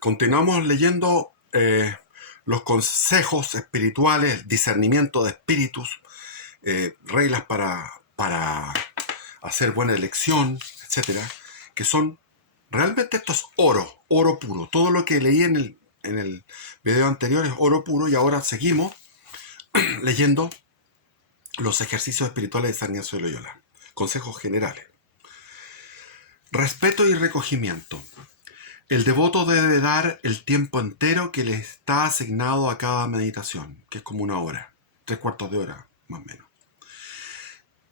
Continuamos leyendo los consejos espirituales, discernimiento de espíritus, reglas para hacer buena elección, etcétera, que son realmente esto es oro, oro puro. Todo lo que leí en el video anterior es oro puro y ahora seguimos leyendo los ejercicios espirituales de San Ignacio de Loyola. Consejos generales. Respeto y recogimiento. El devoto debe dar el tiempo entero que le está asignado a cada meditación, que es como una hora, 3/4 de hora, más o menos.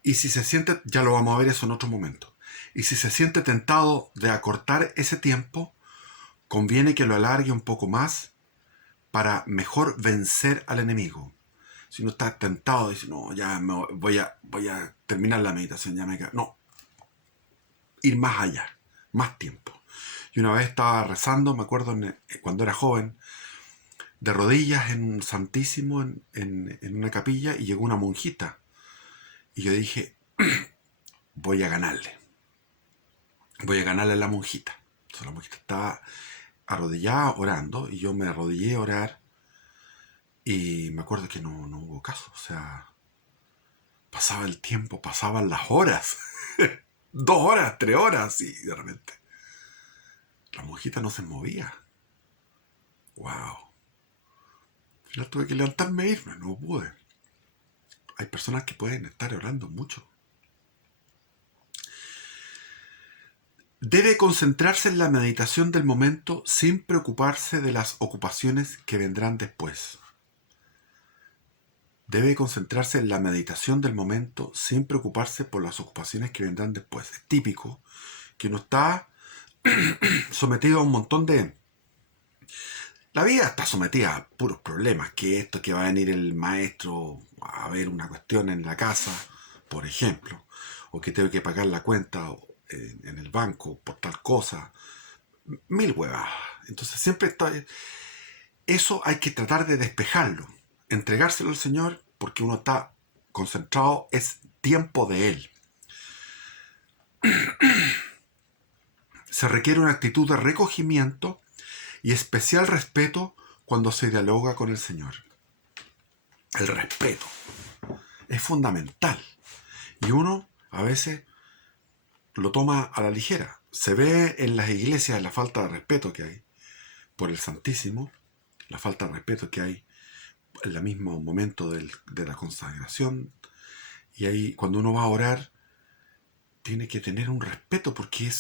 Y si se siente, ya lo vamos a ver eso en otro momento, y si se siente tentado de acortar ese tiempo, conviene que lo alargue un poco más para mejor vencer al enemigo. Si uno está tentado y dice, no, ya voy a terminar la meditación, ya me quedo. No, ir más allá, más tiempo. Y una vez estaba rezando, me acuerdo cuando era joven, de rodillas en un Santísimo, en una capilla, y llegó una monjita. Y yo dije, voy a ganarle. Voy a ganarle a la monjita. Entonces la monjita estaba arrodillada orando, y yo me arrodillé a orar, y me acuerdo que no hubo caso. O sea, pasaba el tiempo, pasaban las horas. 2 horas, 3 horas, y de repente la monjita no se movía. ¡Wow! Al final tuve que levantarme e irme, no pude. Hay personas que pueden estar orando mucho. Debe concentrarse en la meditación del momento sin preocuparse de las ocupaciones que vendrán después. Debe concentrarse en la meditación del momento sin preocuparse por las ocupaciones que vendrán después. Es típico que uno está sometido a un montón de... La vida está sometida a puros problemas, que esto, que va a venir el maestro a ver una cuestión en la casa, por ejemplo, o que tengo que pagar la cuenta en el banco por tal cosa, mil huevas. Entonces siempre está... Eso hay que tratar de despejarlo, entregárselo al Señor, porque uno está concentrado, es tiempo de Él. Se requiere una actitud de recogimiento y especial respeto cuando se dialoga con el Señor. El respeto es fundamental. Y uno a veces lo toma a la ligera. Se ve en las iglesias la falta de respeto que hay por el Santísimo, la falta de respeto que hay en el mismo momento de la consagración. Y ahí cuando uno va a orar, tiene que tener un respeto porque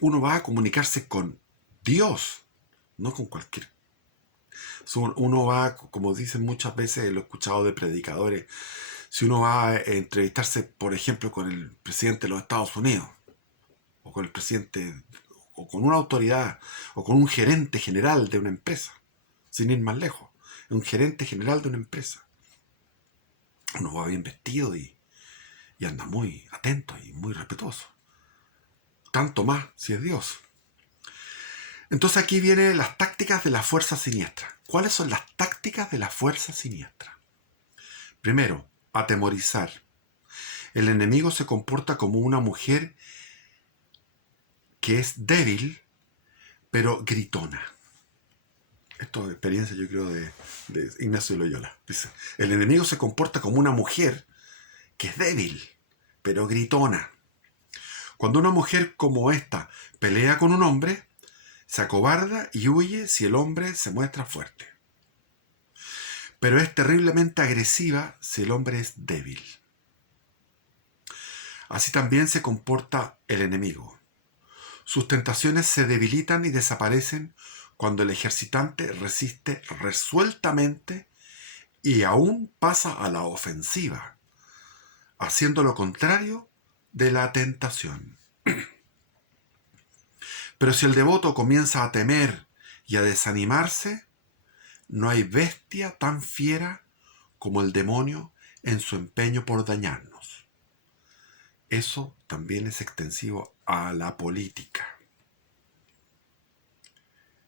uno va a comunicarse con Dios, no con cualquier... Uno va, como dicen muchas veces, lo he escuchado de predicadores, si uno va a entrevistarse, por ejemplo, con el presidente de los Estados Unidos, o con el presidente, o con una autoridad, o con un gerente general de una empresa, sin ir más lejos, un gerente general de una empresa, uno va bien vestido y anda muy atento y muy respetuoso. Tanto más si es Dios. Entonces aquí vienen las tácticas de la fuerza siniestra. ¿Cuáles son las tácticas de la fuerza siniestra? Primero, atemorizar. El enemigo se comporta como una mujer que es débil, pero gritona. Esto es experiencia, yo creo, de Ignacio de Loyola. Dice, el enemigo se comporta como una mujer que es débil, pero gritona. Cuando una mujer como esta pelea con un hombre, se acobarda y huye si el hombre se muestra fuerte. Pero es terriblemente agresiva si el hombre es débil. Así también se comporta el enemigo. Sus tentaciones se debilitan y desaparecen cuando el ejercitante resiste resueltamente y aún pasa a la ofensiva, haciendo lo contrario de la tentación. Pero si el devoto comienza a temer y a desanimarse, no hay bestia tan fiera como el demonio en su empeño por dañarnos. Eso también es extensivo a la política.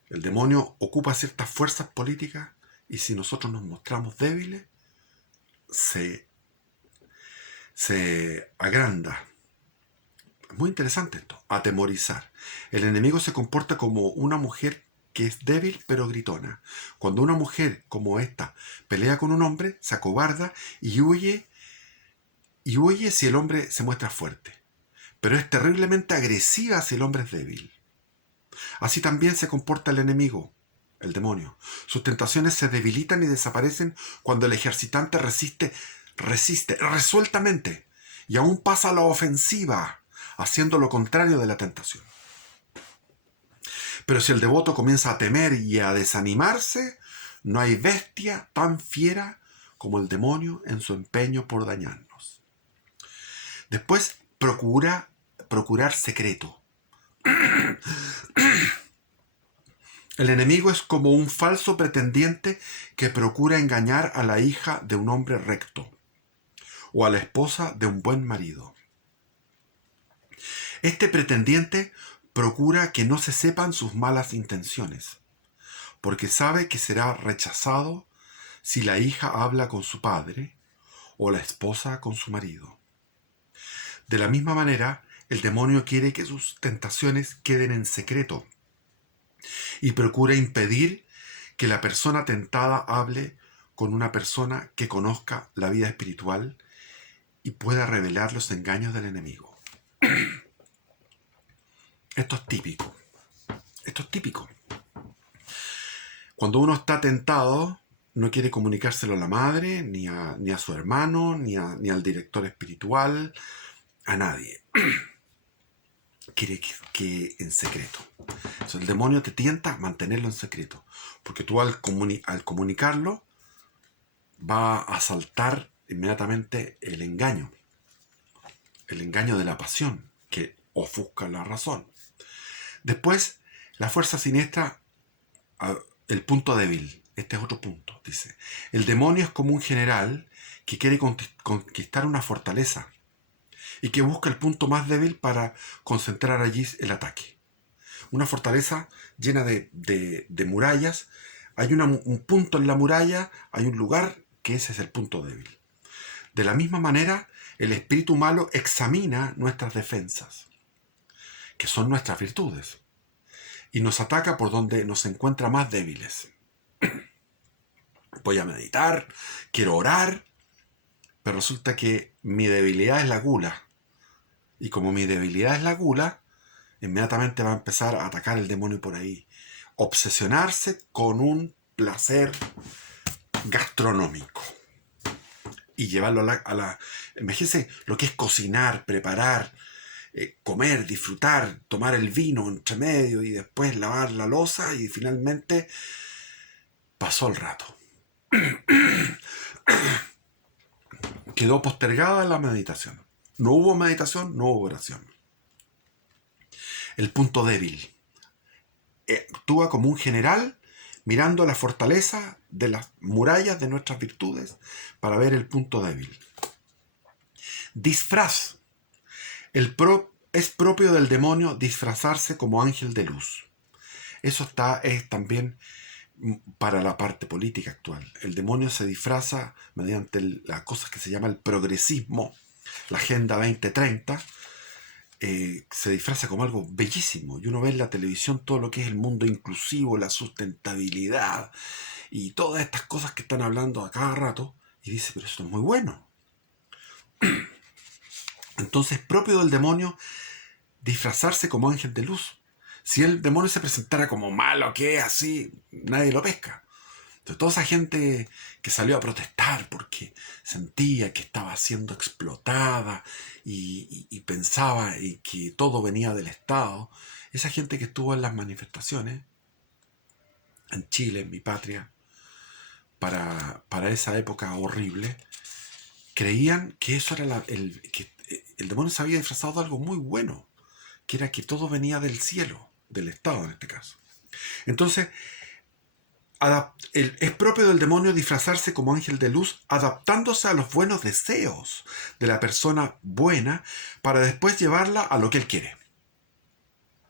El demonio ocupa ciertas fuerzas políticas y si nosotros nos mostramos débiles, se agranda. Es muy interesante esto, atemorizar. El enemigo se comporta como una mujer que es débil pero gritona. Cuando una mujer como esta pelea con un hombre, se acobarda y huye si el hombre se muestra fuerte. Pero es terriblemente agresiva si el hombre es débil. Así también se comporta el enemigo, el demonio. Sus tentaciones se debilitan y desaparecen cuando el ejercitante resiste resueltamente y aún pasa a la ofensiva, haciendo lo contrario de la tentación. Pero si el devoto comienza a temer y a desanimarse, no hay bestia tan fiera como el demonio en su empeño por dañarnos. Después, procurar secreto. El enemigo es como un falso pretendiente que procura engañar a la hija de un hombre recto o a la esposa de un buen marido. Este pretendiente procura que no se sepan sus malas intenciones, porque sabe que será rechazado si la hija habla con su padre o la esposa con su marido. De la misma manera, el demonio quiere que sus tentaciones queden en secreto y procura impedir que la persona tentada hable con una persona que conozca la vida espiritual y pueda revelar los engaños del enemigo. Esto es típico. Esto es típico. Cuando uno está tentado, no quiere comunicárselo a la madre, ni a su hermano, ni al director espiritual, a nadie. Quiere que en secreto. Entonces, el demonio te tienta a mantenerlo en secreto, porque tú al comunicarlo va a saltar inmediatamente el engaño de la pasión, que ofusca la razón. Después, la fuerza siniestra, el punto débil. Este es otro punto, dice. El demonio es como un general que quiere conquistar una fortaleza y que busca el punto más débil para concentrar allí el ataque. Una fortaleza llena de murallas. Hay un punto en la muralla, hay un lugar que ese es el punto débil. De la misma manera, el espíritu malo examina nuestras defensas, que son nuestras virtudes, y nos ataca por donde nos encuentra más débiles. Voy a meditar, quiero orar, pero resulta que mi debilidad es la gula. Y como mi debilidad es la gula, inmediatamente va a empezar a atacar el demonio por ahí. Obsesionarse con un placer gastronómico. Y llevarlo a la... Imagínense lo que es cocinar, preparar, comer, disfrutar, tomar el vino entre medio y después lavar la loza y finalmente pasó el rato. Quedó postergada la meditación. No hubo meditación, no hubo oración. El punto débil. Actúa como un general mirando la fortaleza de las murallas de nuestras virtudes para ver el punto débil. Disfraz. Es propio del demonio disfrazarse como ángel de luz. Eso es también para la parte política actual. El demonio se disfraza mediante las cosas que se llama el progresismo, la Agenda 2030, se disfraza como algo bellísimo. Y uno ve en la televisión todo lo que es el mundo inclusivo, la sustentabilidad y todas estas cosas que están hablando a cada rato y dice, pero esto es muy bueno. Entonces, propio del demonio disfrazarse como ángel de luz. Si el demonio se presentara como malo, que así, nadie lo pesca. Entonces, toda esa gente que salió a protestar porque sentía que estaba siendo explotada y pensaba y que todo venía del Estado, esa gente que estuvo en las manifestaciones en Chile, en mi patria, para esa época horrible, creían que eso era que el demonio se había disfrazado de algo muy bueno, que era que todo venía del cielo, del Estado en este caso. Entonces, es propio del demonio disfrazarse como ángel de luz, adaptándose a los buenos deseos de la persona buena para después llevarla a lo que él quiere.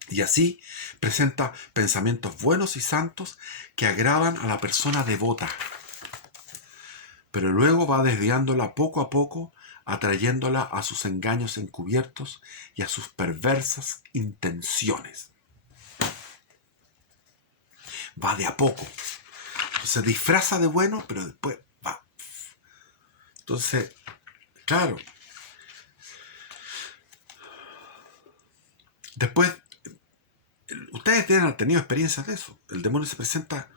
Y así presenta pensamientos buenos y santos que agradan a la persona devota. Pero luego va desviándola poco a poco, atrayéndola a sus engaños encubiertos y a sus perversas intenciones. va de a poco. Se disfraza de bueno, pero después va. Entonces, claro. Después, ustedes han tenido experiencias de eso. El demonio se presenta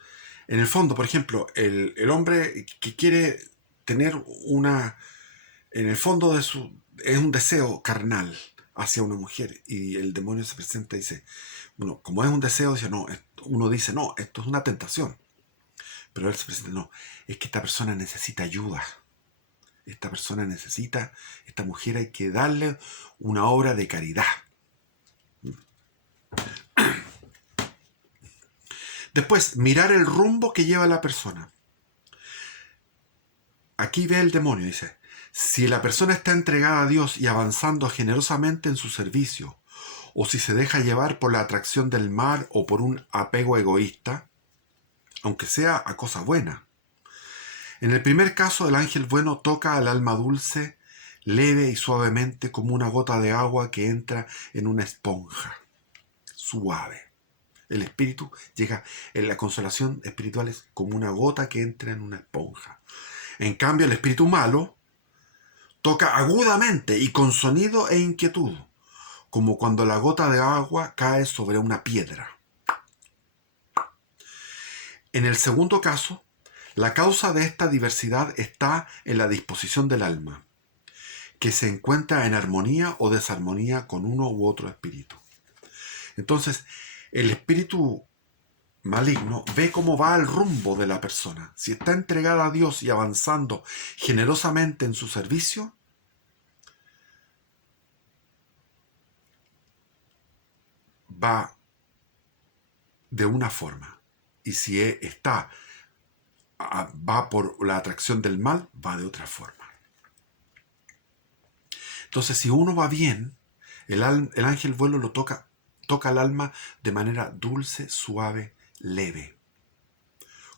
en el fondo, por ejemplo, el hombre que quiere tener una... En el fondo de su... es un deseo carnal hacia una mujer. Y el demonio se presenta y dice, bueno, como es un deseo, dice, no, uno dice, no, esto es una tentación. Pero él se presenta, no, es que esta persona necesita ayuda. Esta mujer hay que darle una obra de caridad. Después, mirar el rumbo que lleva la persona. Aquí ve el demonio, dice, si la persona está entregada a Dios y avanzando generosamente en su servicio, o si se deja llevar por la atracción del mal o por un apego egoísta, aunque sea a cosa buena. En el primer caso, el ángel bueno toca al alma dulce, leve y suavemente como una gota de agua que entra en una esponja. Suave. El espíritu llega, en la consolación espiritual es como una gota que entra en una esponja. En cambio, el espíritu malo toca agudamente y con sonido e inquietud, como cuando la gota de agua cae sobre una piedra. En el segundo caso, la causa de esta diversidad está en la disposición del alma, que se encuentra en armonía o desarmonía con uno u otro espíritu. Entonces, el espíritu maligno ve cómo va el rumbo de la persona. Si está entregada a Dios y avanzando generosamente en su servicio, va de una forma. Y si va por la atracción del mal, va de otra forma. Entonces, si uno va bien, el ángel bueno lo toca al alma de manera dulce, suave, leve,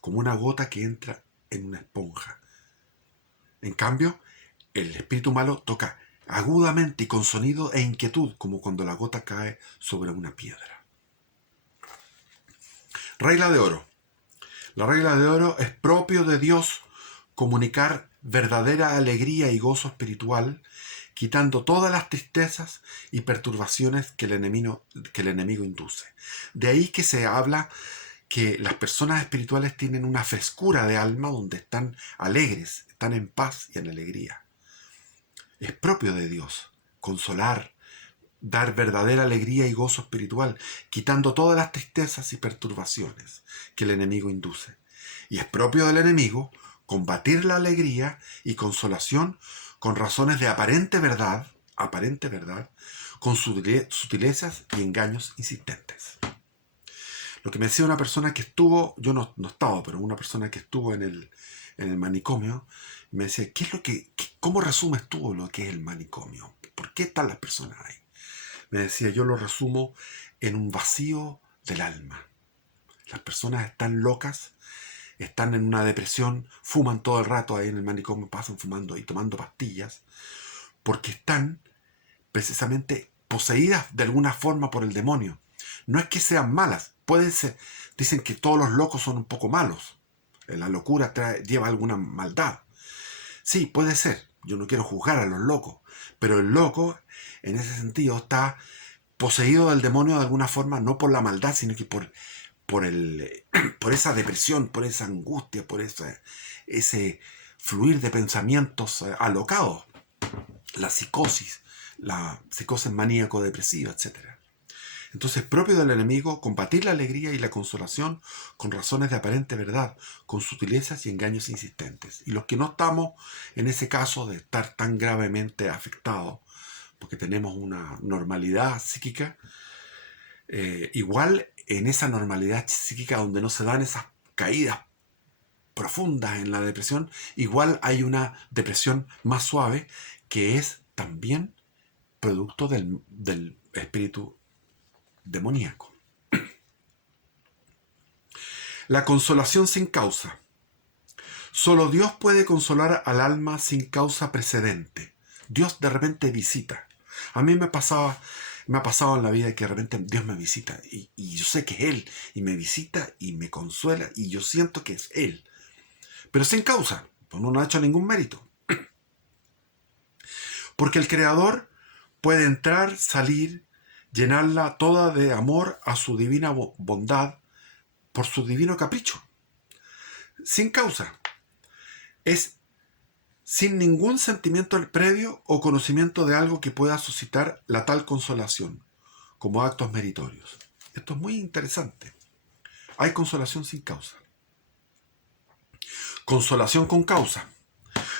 como una gota que entra en una esponja. En cambio, el espíritu malo toca agudamente y con sonido e inquietud, como cuando la gota cae sobre una piedra. Regla de oro. La regla de oro es propio de Dios comunicar verdadera alegría y gozo espiritual, quitando todas las tristezas y perturbaciones que el enemigo induce. De ahí que se habla que las personas espirituales tienen una frescura de alma donde están alegres, están en paz y en alegría. Es propio de Dios consolar, dar verdadera alegría y gozo espiritual, quitando todas las tristezas y perturbaciones que el enemigo induce. Y es propio del enemigo combatir la alegría y consolación con razones de aparente verdad, con sutilezas y engaños insistentes. Lo que me decía una persona que estuvo, yo no estaba, pero una persona que estuvo en el manicomio, me decía, ¿cómo resumes tú lo que es el manicomio? ¿Por qué están las personas ahí? Me decía, yo lo resumo en un vacío del alma. Las personas están locas, están en una depresión, fuman todo el rato ahí en el manicomio, pasan fumando y tomando pastillas, porque están precisamente poseídas de alguna forma por el demonio. No es que sean malas, pueden ser, dicen que todos los locos son un poco malos, la locura lleva alguna maldad. Sí, puede ser, yo no quiero juzgar a los locos, pero el loco en ese sentido está poseído del demonio de alguna forma, no por la maldad, sino que por esa depresión, por esa angustia, por ese fluir de pensamientos alocados, la psicosis maníaco-depresiva, etc. Entonces, propio del enemigo, combatir la alegría y la consolación con razones de aparente verdad, con sutilezas y engaños insistentes. Y los que no estamos en ese caso de estar tan gravemente afectados, porque tenemos una normalidad psíquica, igual en esa normalidad psíquica donde no se dan esas caídas profundas en la depresión, igual hay una depresión más suave que es también producto del espíritu demoníaco. La consolación sin causa. Solo Dios puede consolar al alma sin causa precedente. Dios de repente visita. A mí me pasaba Me ha pasado en la vida que de repente Dios me visita y yo sé que es Él, y me visita y me consuela y yo siento que es Él, pero sin causa, pues no ha hecho ningún mérito. Porque el Creador puede entrar, salir, llenarla toda de amor a su divina bondad por su divino capricho, sin causa. Es sin ningún sentimiento previo o conocimiento de algo que pueda suscitar la tal consolación, como actos meritorios. Esto es muy interesante. Hay consolación sin causa. Consolación con causa.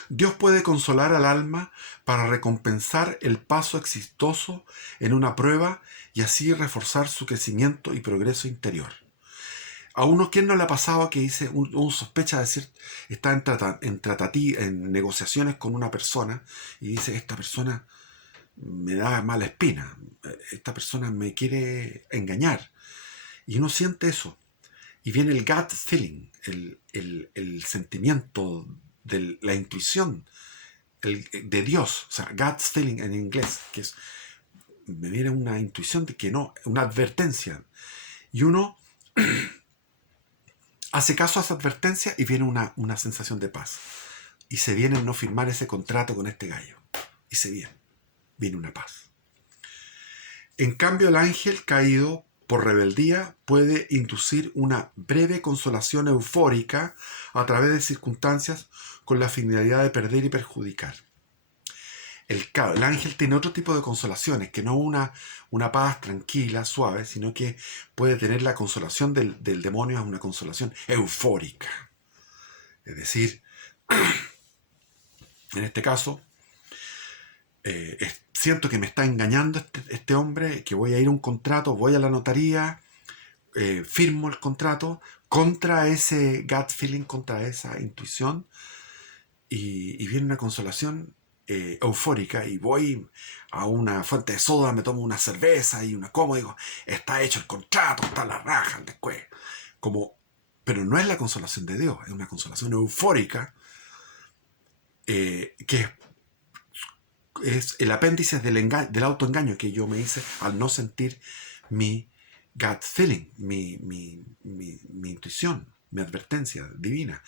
Dios puede consolar al alma para recompensar el paso exitoso en una prueba y así reforzar su crecimiento y progreso interior. A uno, ¿quién no le ha pasado que dice, un sospecha de decir, está en negociaciones con una persona y dice, esta persona me da mala espina, esta persona me quiere engañar? Y uno siente eso. Y viene el gut feeling, el sentimiento, la intuición de Dios, o sea, gut feeling en inglés, que es, me viene una intuición de que no, una advertencia. Y uno hace caso a esa advertencia y viene una sensación de paz. Y se viene a no firmar ese contrato con este gallo. Y se viene una paz. En cambio, el ángel caído por rebeldía puede inducir una breve consolación eufórica a través de circunstancias con la finalidad de perder y perjudicar. El ángel tiene otro tipo de consolaciones, que no una paz tranquila, suave, sino que puede tener la consolación del demonio, es una consolación eufórica. Es decir, en este caso, siento que me está engañando este hombre, que voy a ir a un contrato, voy a la notaría, firmo el contrato contra ese gut feeling, contra esa intuición, y viene una consolación eufórica, y voy a una fuente de soda, me tomo una cerveza y una como, digo, está hecho el contrato, está la raja, después, pero no es la consolación de Dios, es una consolación eufórica que es el apéndice del autoengaño que yo me hice al no sentir mi gut feeling, mi intuición, mi advertencia divina.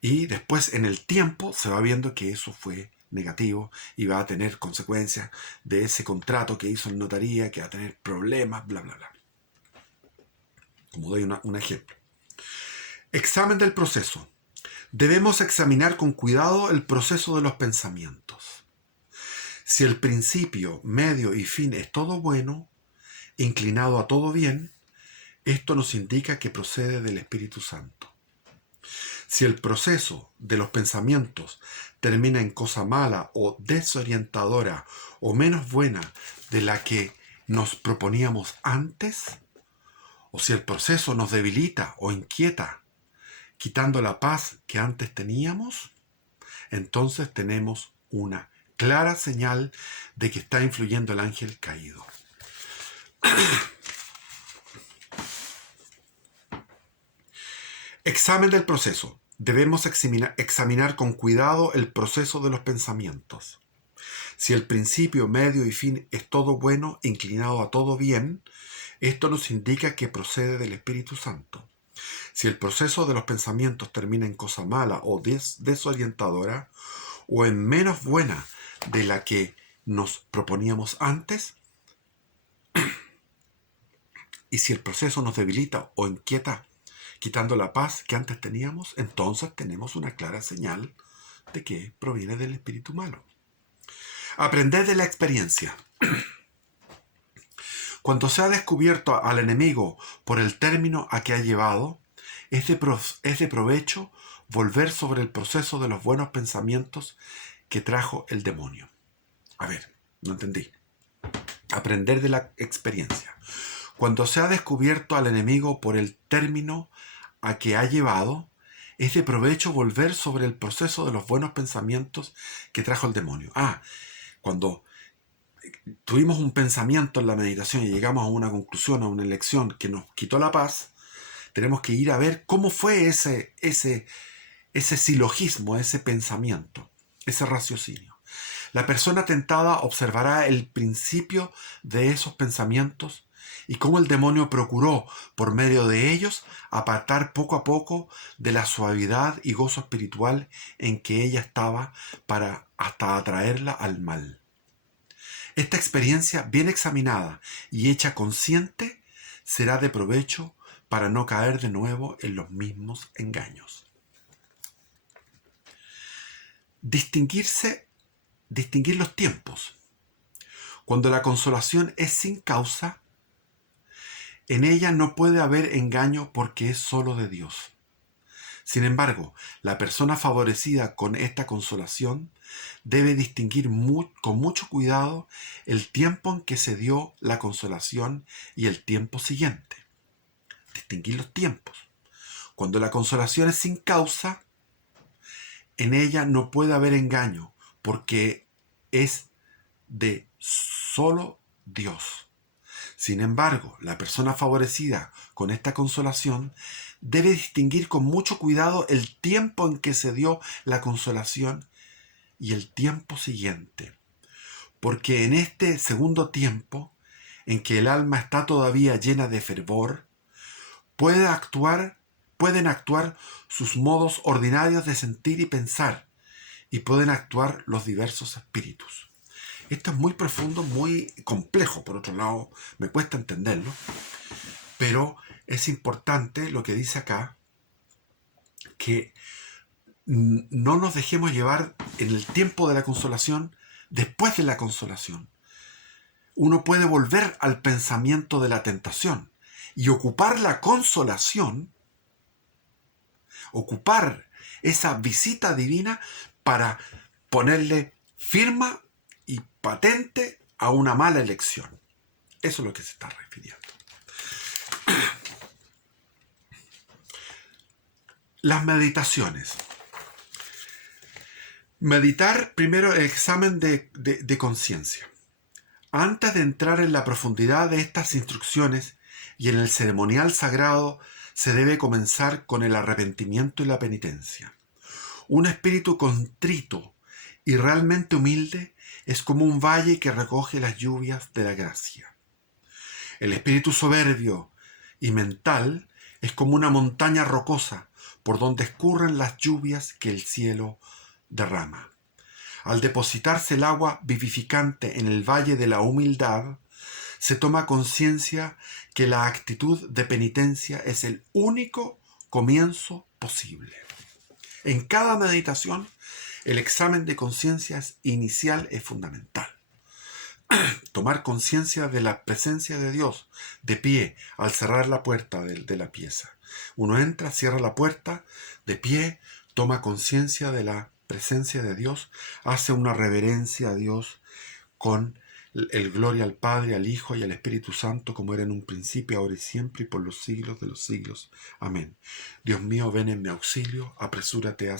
Y después en el tiempo se va viendo que eso fue negativo y va a tener consecuencias de ese contrato que hizo en notaría, que va a tener problemas, bla, bla, bla. Como doy un ejemplo. Examen del proceso. Debemos examinar con cuidado el proceso de los pensamientos. Si el principio, medio y fin es todo bueno, inclinado a todo bien, esto nos indica que procede del Espíritu Santo. Si el proceso de los pensamientos termina en cosa mala o desorientadora o menos buena de la que nos proponíamos antes, o si el proceso nos debilita o inquieta, quitando la paz que antes teníamos, entonces tenemos una clara señal de que está influyendo el ángel caído. Examen del proceso. Debemos examinar con cuidado el proceso de los pensamientos. Si el principio, medio y fin es todo bueno, inclinado a todo bien, esto nos indica que procede del Espíritu Santo. Si el proceso de los pensamientos termina en cosa mala o desorientadora, o en menos buena de la que nos proponíamos antes, y si el proceso nos debilita o inquieta, quitando la paz que antes teníamos, entonces tenemos una clara señal de que proviene del espíritu malo. Aprender de la experiencia. Cuando se ha descubierto al enemigo por el término a que ha llevado, es de provecho volver sobre el proceso de los buenos pensamientos que trajo el demonio. A ver, no entendí. Aprender de la experiencia. Cuando se ha descubierto al enemigo por el término a que ha llevado, es de provecho volver sobre el proceso de los buenos pensamientos que trajo el demonio. Cuando tuvimos un pensamiento en la meditación y llegamos a una conclusión, a una elección que nos quitó la paz, tenemos que ir a ver cómo fue ese silogismo, ese pensamiento, ese raciocinio. La persona tentada observará el principio de esos pensamientos y cómo el demonio procuró, por medio de ellos, apartar poco a poco de la suavidad y gozo espiritual en que ella estaba para hasta atraerla al mal. Esta experiencia bien examinada y hecha consciente será de provecho para no caer de nuevo en los mismos engaños. Distinguir los tiempos. Cuando la consolación es sin causa, en ella no puede haber engaño porque es solo de Dios. Sin embargo, la persona favorecida con esta consolación debe distinguir con mucho cuidado el tiempo en que se dio la consolación y el tiempo siguiente. Distinguir los tiempos. Cuando la consolación es sin causa, en ella no puede haber engaño porque es de solo Dios. Sin embargo, la persona favorecida con esta consolación debe distinguir con mucho cuidado el tiempo en que se dio la consolación y el tiempo siguiente. Porque en este segundo tiempo, en que el alma está todavía llena de fervor, pueden actuar sus modos ordinarios de sentir y pensar, y pueden actuar los diversos espíritus. Esto es muy profundo, muy complejo, por otro lado, me cuesta entenderlo, pero es importante lo que dice acá, que no nos dejemos llevar en el tiempo de la consolación, después de la consolación. Uno puede volver al pensamiento de la tentación y ocupar la consolación, ocupar esa visita divina para ponerle firma y patente a una mala elección. Eso es lo que se está refiriendo. Las meditaciones. Meditar primero el examen de conciencia. Antes de entrar en la profundidad de estas instrucciones y en el ceremonial sagrado, se debe comenzar con el arrepentimiento y la penitencia. Un espíritu contrito y realmente humilde es como un valle que recoge las lluvias de la gracia. El espíritu soberbio y mental es como una montaña rocosa por donde escurren las lluvias que el cielo derrama. Al depositarse el agua vivificante en el valle de la humildad, se toma conciencia que la actitud de penitencia es el único comienzo posible. En cada meditación, el examen de conciencia inicial es fundamental. Tomar conciencia de la presencia de Dios de pie al cerrar la puerta de la pieza. Uno entra, cierra la puerta, de pie, toma conciencia de la presencia de Dios, hace una reverencia a Dios con el gloria al Padre, al Hijo y al Espíritu Santo, como era en un principio, ahora y siempre, y por los siglos de los siglos. Amén. Dios mío, ven en mi auxilio, apresúrate a